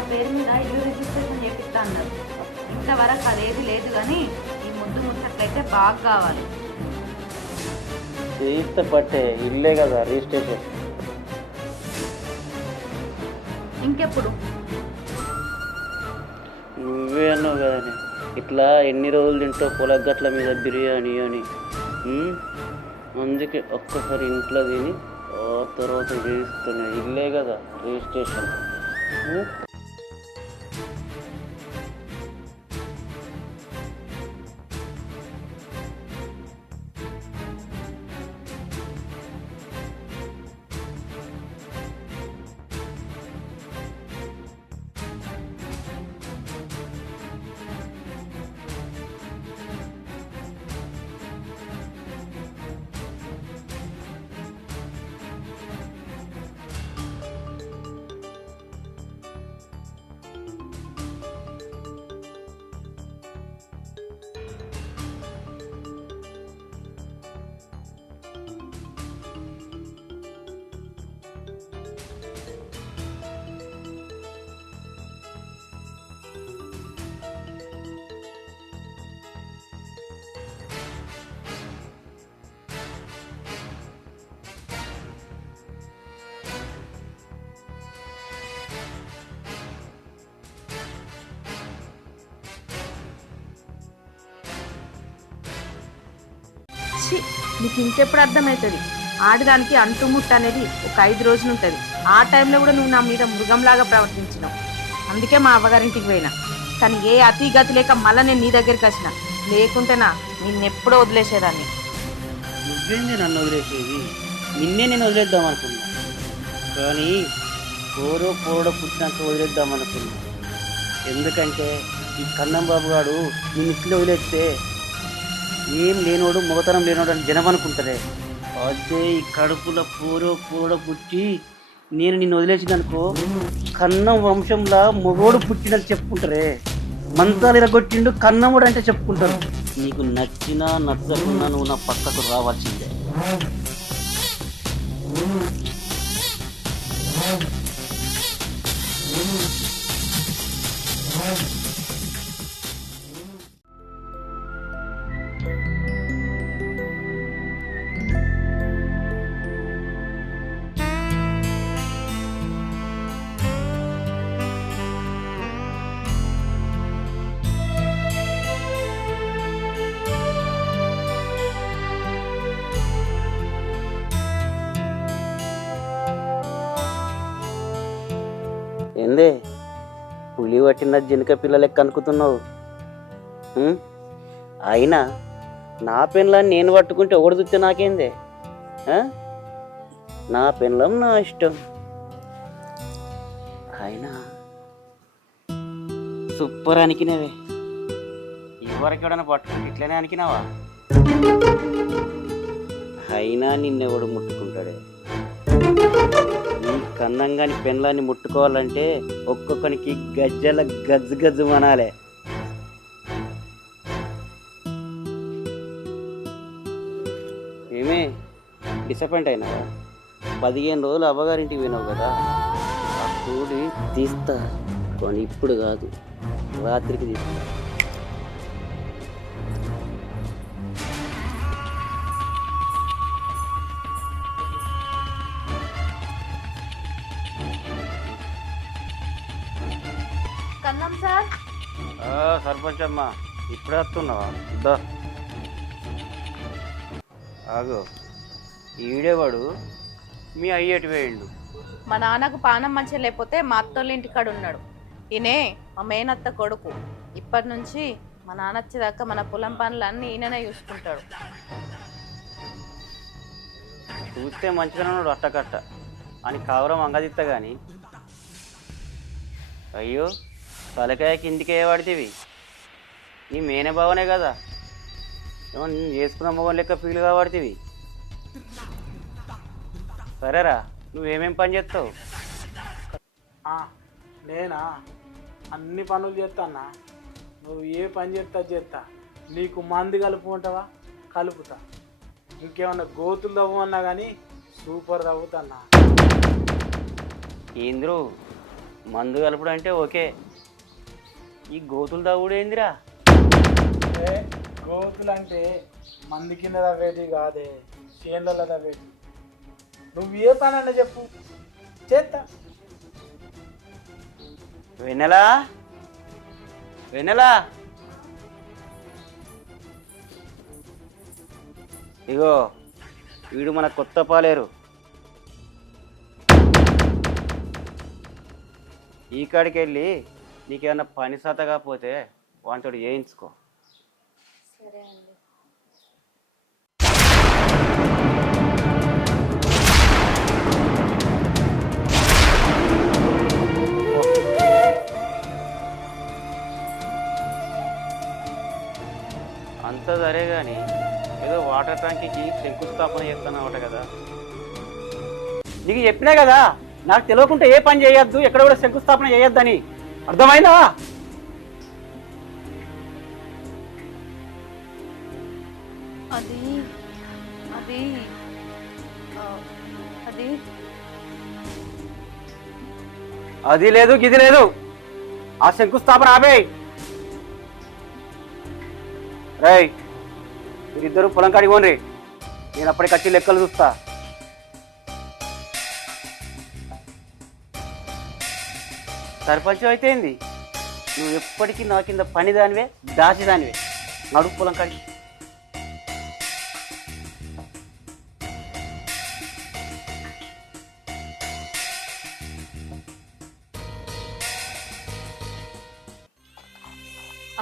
నా పేరు మీద ఇల్లు రిజిస్ట్రేషన్ చేపిస్తా అన్నారు. ఇంతవరకు అదేది లేదు, కానీ ఈ ముద్దు ముచ్చట్లయితే బాగా కావాలి. చేయిస్తే పట్టే ఇల్లే కదా రిజిస్ట్రేషన్. ఇంకెప్పుడు? నువ్వే అన్నావు కదని ఇట్లా ఎన్ని రోజులు తింటావు పొలగట్ల మీద బిర్యానీ అని. అందుకే ఒక్కసారి ఇంట్లో తిని ఆ తర్వాత చేయిస్తున్నా. ఇల్లే కదా రిజిస్ట్రేషన్. నీకు ఇంకెప్పుడు అర్థమవుతుంది? ఆడదానికి అంటుముట్టు అనేది ఒక 5 రోజులు ఉంటుంది. ఆ టైంలో కూడా నువ్వు నా మీద మృగంలాగా ప్రవర్తించినావు. అందుకే మా అవ్వగారింటికి పోయినా. కానీ ఏ అతి గతి లేక మళ్ళీ నేను నీ దగ్గరికి వచ్చిన. లేకుంటేనా నిన్నెప్పుడో వదిలేసేదాన్ని. నువ్వేంది నన్ను వదిలేసేది? నిన్నే నేను వదిలేద్దాం అనుకున్నా, కానీ పోరో పుట్టినాక వదిలేద్దాం అనుకున్నా. ఎందుకంటే ఈ కన్నం బాబు గారు నేను ఇట్లా వదిలేస్తే ఏం లేనోడు మొగతనం లేనోడు అని జనం అనుకుంటారే. అదే ఈ కడుపులో పూరో పుట్టి నేను నిన్ను వదిలేసిందనుకో, కన్నం వంశంలో మొగోడు పుట్టినని చెప్పుకుంటారే. మంతాలు ఇరగొట్టిండు కన్నముడు అంటే చెప్పుకుంటారు. నీకు నచ్చినా నచ్చకున్నా నువ్వు నా పక్కకు రావాల్సిందే. ఏందే పులి పట్టిన జనక పిల్ల లెక్క అనుకుతున్నావు? అయినా నా పెన్లాన్ని నేను పట్టుకుంటే ఒకటి చూస్తే నాకేందే? నా పెన్లం నా ఇష్టం. అయినా సూపర్ అనికినవే. ఎవరికి ఎవడన్నా పట్టుకుంటే ఇట్లనే అనికినావా? అయినా నిన్నెవడు ముట్టుకుంటాడే? నీ కన్నంగాని పెన్లాన్ని ముట్టుకోవాలంటే ఒక్కొక్కరికి గజ్జల గజ్జు అనాలే. ఏమే డిసప్పాయింట్ అయినావా? 15 రోజులు అవ్వగారింటికి పోయినావు కదా, ఆ కూడి తీస్తా. కానీ ఇప్పుడు కాదు, రాత్రికి తీస్తా. కన్నం సార్. సర్పంచ్ అమ్మా, ఇప్పుడే వస్తున్నావా? దా ఆగో, ఈడేవాడు మీ అయ్యేటి వేయండు. మా నాన్నకు పానం మంచిగా లేకపోతే మా అత్తోళ్ళ ఇంటికాడ ఉన్నాడు. ఈయనే మా మేనత్త కొడుకు. ఇప్పటి నుంచి మా నాన్న వచ్చేదాకా మన పొలం పనులు అన్నీ ఈయననే చూసుకుంటాడు. చూస్తే మంచిగానే ఉన్నాడు అట్టకట్ట అని కావరం అంగదిత్త కానీ, అయ్యో తలకాయ కిందికి ఏ వాడితేవి? నీ మేనే బావనే కదా, ఏమో నేను చేసుకున్న మొగం లెక్క ఫీల్ కాబడితేవి. సరేరా, నువ్వేమేం పని చేస్తావు? నేనా అన్ని పనులు చేస్తానా? నువ్వు ఏ పని చేస్తా. నీకు మంది కలుపుకుంటావా? కలుపుతా. ఇంకేమన్నా గోతులు తవ్వమన్నా కానీ సూపర్ తవ్వుతాన్నా. ఏంద్రు మందు కలపడం అంటే ఓకే, ఈ గోతులు దాగుడు ఏందిరా? ఏ గోతులు అంటే మంది కింద తవ్వేటి కాదే, చేనులలో తవ్వేటి. నువ్వు ఏ పని అన్నా చెప్పు, చేస్తా. వెన్నెలా, వెన్నెలా, ఇగో వీడు మన కొత్త పాలేరు. ఈ కాడికి వెళ్ళి నీకేమన్నా పని సత కాకపోతే వాటితో చేయించుకో. సరే అండి. అంతా సరే కానీ ఏదో వాటర్ ట్యాంక్కి శంకుస్థాపన చేస్తున్నావట కదా. నీకు చెప్పినా కదా నాకు తెలియకుండా ఏ పని చేయొద్దు, ఎక్కడ కూడా శంకుస్థాపన చేయొద్దని. అర్థమైందా? అది అది ఆ, అది అది లేదు గిది లేదు, ఆ శంకుస్థాపన ఆపేయ్. రై మీరిద్దరు పొలం కాడికి పోండి, నేను అప్పటికచ్చి లెక్కలు చూస్తా. సర్పంచ్ అయితే ఏంది, నువ్వు ఎప్పటికీ నా కింద పని దానివే, దాచి దానివే. నడుపు పొలం కాడికి.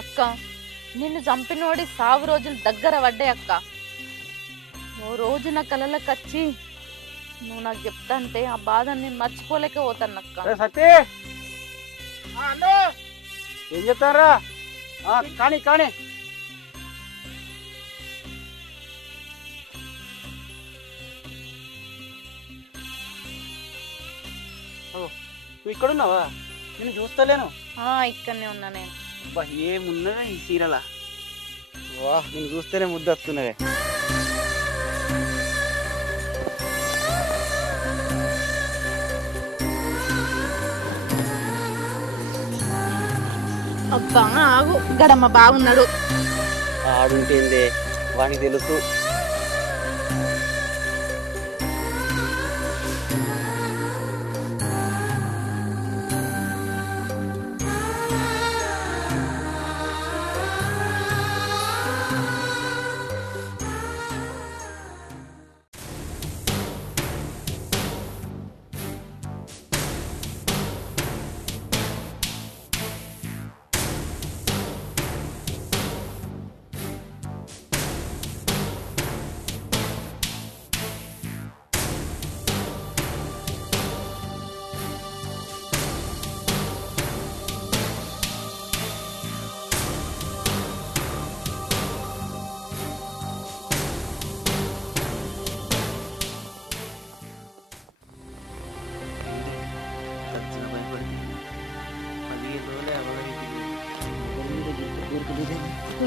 అక్క, నిన్ను చంపినోడి సావు రోజులు దగ్గర పడ్డాయి అక్క. ఓ రోజు నా కళ్ళకి వచ్చి నువ్వు నాకు చెప్తాంటే ఆ బాధ నేను మర్చిపోలేకపోతాను అక్క. సత్య ఏం చెప్తారా? కానీ కానీ నువ్వు ఇక్కడున్నావా? నేను చూస్తలేను. ఇక్కడనే ఉన్నా నేను. అబ్బా ఏమున్నదా ఈ చీరలా? వా నేను చూస్తేనే ముద్దొస్తున్నదే. అబ్బా ఆగు, గడమ్మ బాగున్నాడు. ఆడుంటేందే వానికి తెలుసు.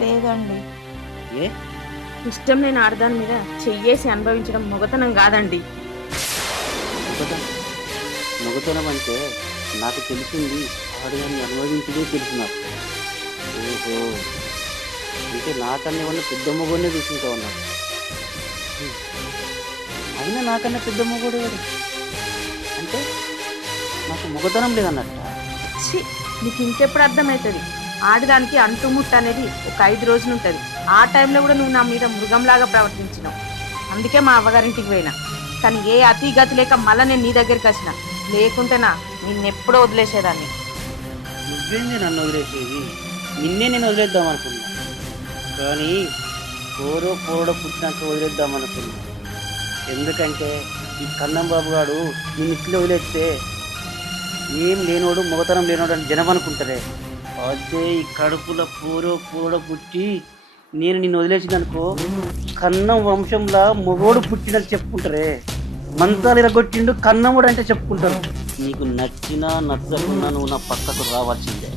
లేదండి. ఏ ఇష్టం లేని ఆడదాని మీద చెయ్యేసి అనుభవించడం మొగతనం కాదండి. మొగతనం అంటే నాకు తెలిసింది ఆడదాన్ని అనుభవించదే తెలుసు నాకు. ఓహో, అంటే నాకన్నా ఏమన్నా పెద్ద మొగోనే చూసుకుంటా ఉన్నా. అయినా నాకన్నా పెద్ద మొగోడు ఎవరు? అంటే నాకు మొగతనం లేదన్నట్ట. ఛీ, నీకు ఇంకెప్పుడు అర్థమవుతుంది? ఆడదానికి అంటుముట్ట అనేది ఒక 5 రోజులు ఉంటుంది. ఆ టైంలో కూడా నువ్వు నా మీద మృగంలాగా ప్రవర్తించినావు. అందుకే మా అవ్వగారింటికి పోయినా. కానీ ఏ అతి గతి లేక మళ్ళీ నేను నీ దగ్గరికి వచ్చిన. లేకుంటేనా నిన్నెప్పుడో వదిలేసేదాన్ని. నువ్వేంది నన్ను వదిలేసేది? నిన్నే నేను వదిలేద్దాం అనుకున్నా, కానీ పోరో పుట్టినాక వదిలేద్దాం అనుకున్నా. ఎందుకంటే ఈ కన్నం బాబు గారు నిన్ను ఇట్లా వదిలేస్తే ఏం లేనోడు మొగతనం లేనోడు అని జనం అనుకుంటారే. అదే ఈ కడుపులో పోరో పుట్టి నేను నిన్ను వదిలేసిందనుకో, కన్నం వంశంలో మొగోడు పుట్టినని చెప్పుకుంటారే. మంచాలు ఇరగొట్టిండు కన్నముడు అంటే చెప్పుకుంటారు. నీకు నచ్చినా నచ్చకున్నా నువ్వు నా పక్కకు రావాల్సిందే.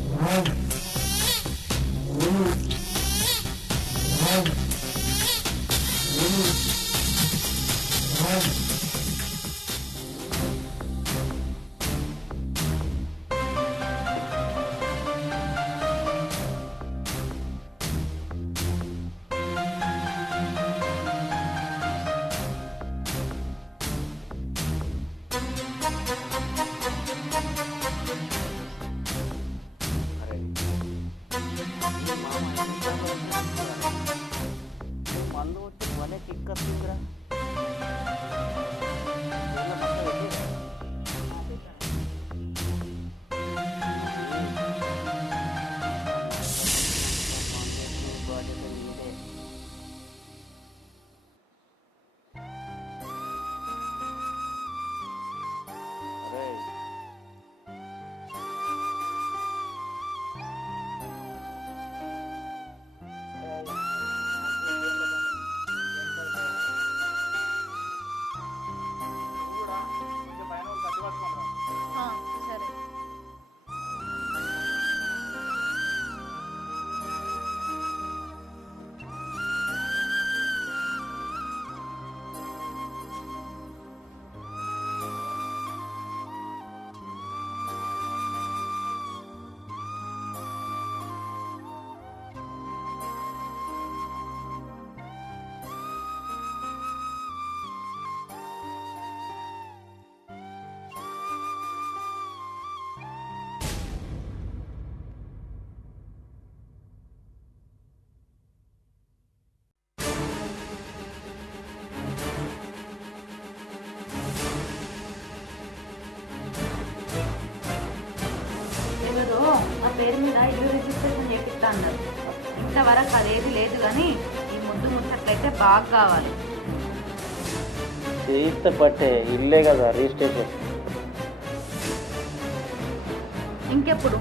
పేరు మీద ఇల్లు రిజిస్ట్రేషన్ చేపిస్తా అన్నారు. ఇంతవరకు అదేది లేదు, కానీ ఈ ముద్దు ముచ్చట్లయితే బాగా కావాలి. చేయిస్తే పట్టే ఇల్లే కదా రిజిస్ట్రేషన్. ఇంకెప్పుడు?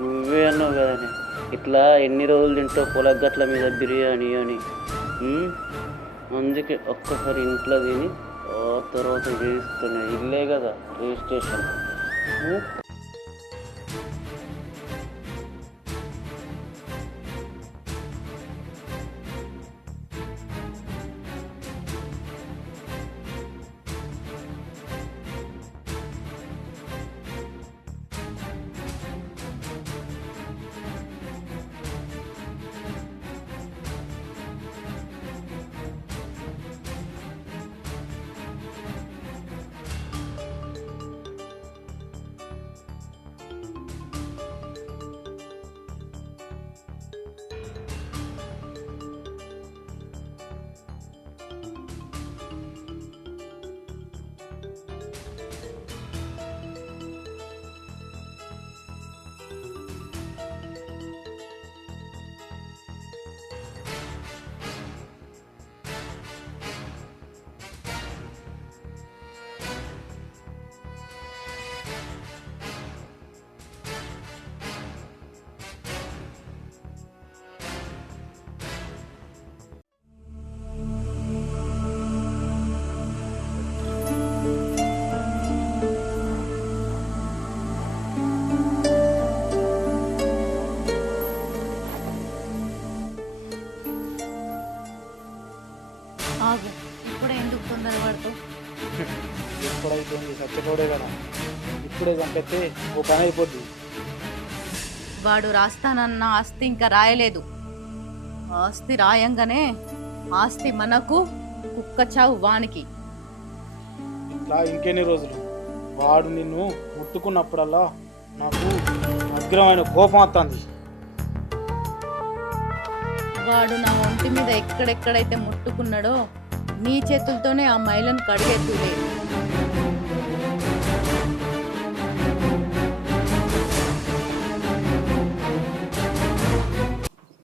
నువ్వే అన్నావు కదనే ఇట్లా ఎన్ని రోజులు తింటావు పొలగట్ల మీద బిర్యానీ అని. అందుకే ఒక్కసారి ఇంట్లో తిని ఆ తర్వాత చేయిస్తున్నాయి. ఇల్లే కదా రిజిస్ట్రేషన్. ఆగు, ఇప్పుడే ఎందుకు తొందరపడతావు? ఎప్పుడైపోయింది చచ్చిపోడే కదా, ఇప్పుడే చంపితే ఓ పని అయిపోద్ది. వాడు రాస్తానన్న ఆస్తి ఇంకా రాయలేదు. ఆస్తి రాయంగానే ఆస్తి మనకు, కుక్క చావు వానికి. ఇట్లా ఇంకెన్ని రోజులు? వాడు నిన్ను ముట్టుకున్నప్పుడల్లా నాకు అగ్రమైన కోపం వస్తుంది. వాడు నా ఒంటి మీద ఎక్కడెక్కడైతే ముట్టుకున్నాడో నీ చేతులతోనే ఆ మైలను కడిగేద్దులే.